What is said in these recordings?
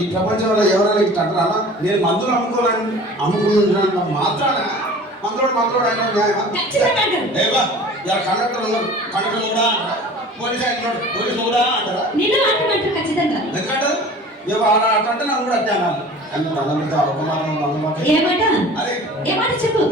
ఈ ప్రపంచంలో ఎవరైనా ఇట్లా అంటారా? నేను మందులు అమ్ముకుంటున్నాను మాత్రాన మందులోడు అయినా న్యాయమా? ఇలా కండక్టర్ ఉన్నారు, కండక్టర్ కూడా అంటారా? పోలీసు ఆయన పోలీసు కూడా అంటారా? ఎందుకంటారు? అట్లంటే నన్ను కూడా అట్టే అన్నారు. చెప్పు.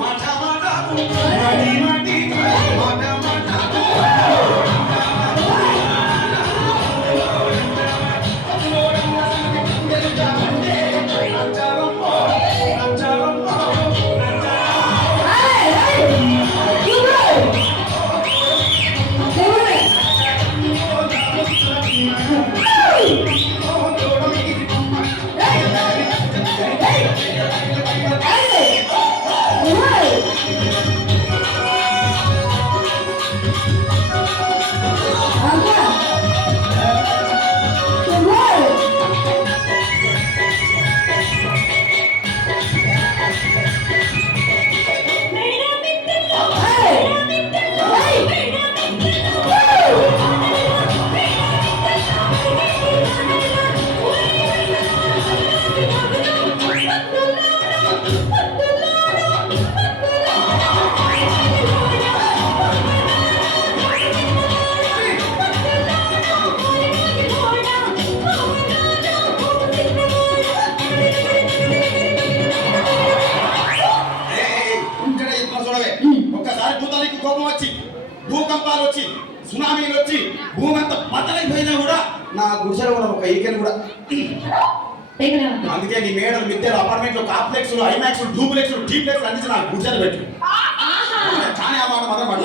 కోపం వచ్చి భూకంపాలు వచ్చి సునామీలు వచ్చి భూమి అంతా బద్దలైపోయినా కూడా నా గుడిసెలో ఉన్న ఒక ఈకెన్ కూడా. అందుకే నీ మేడలు మిద్దెలు అపార్ట్మెంట్లు కాంప్లెక్స్లు ఐమాక్స్ డూప్లెక్స్ డీప్లెక్స్ అన్ని నా గుడిసెలు పెట్టు. కానీ ఆ మాట మాత్రం మాట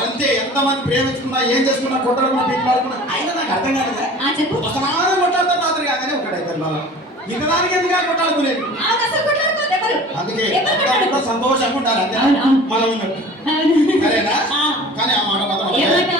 అంతే. ఎంతమంది ప్రేమించుకున్నా ఏం చేసుకున్నా కొట్టాలన్నా పీట్లాడుకున్నా అయినా నాకు అర్థం కాలేదా? సమానం కొట్టాడుతారు రాత్రి కాగానే ఒకటైతే ఇంతదానికి ఎందుకు కొట్టాడుకునేది? అందుకే సంతోషంగా ఉండాలి అంతే మనం ఉన్నట్టు. సరేనా? కానీ ఆ మాట మాట మాట